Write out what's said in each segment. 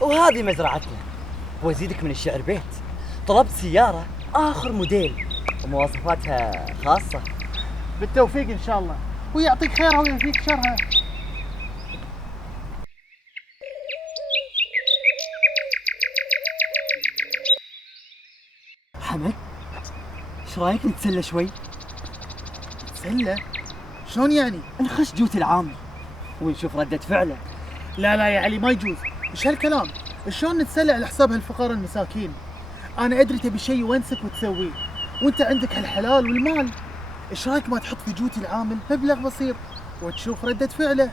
وهذه مزرعتنا، وازيدك من الشعر بيت. طلبت سيارة آخر موديل ومواصفاتها خاصة. بالتوفيق إن شاء الله، ويعطيك خيرها ويعطيك شرها. حمد، ايش رايك نتسلى شوي؟ تسلى؟ شلون يعني؟ نخش جوت العامل ونشوف ردة فعله. لا لا يا علي، ما يجوز. ايش هالكلام؟ شلون نتسلى على حساب هالفقراء المساكين؟ انا ادري تبي شيء يونسك وتسويه، وانت عندك هالحلال والمال. ايش رايك ما تحط في جوت العامل مبلغ بسيط وتشوف ردة فعله؟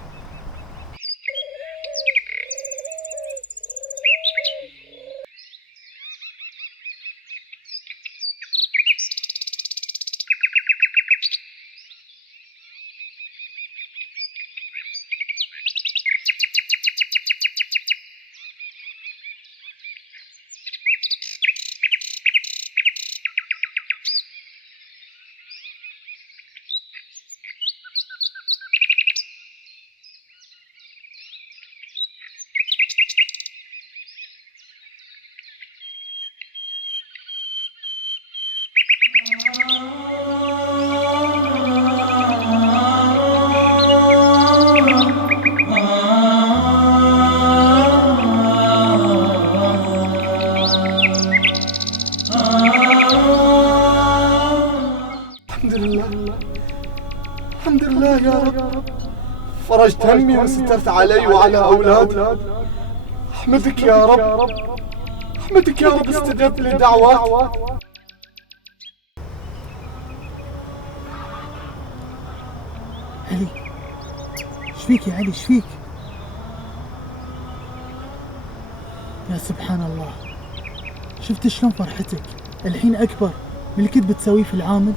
الحمد لله يا رب، فرجت همي وسترت علي وعلى أولادي. أحمدك يا رب، أحمدك يا رب، استجبت لي دعوات. علي، ايش فيك يا علي، ايش فيك؟ يا سبحان الله، شفت شلون فرحتك الحين أكبر من اللي كنت بتسويه في العامل؟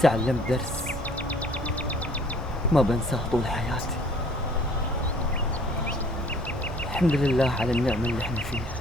تعلمت درس ما بنساه طول حياتي. الحمد لله على النعمة اللي احنا فيها.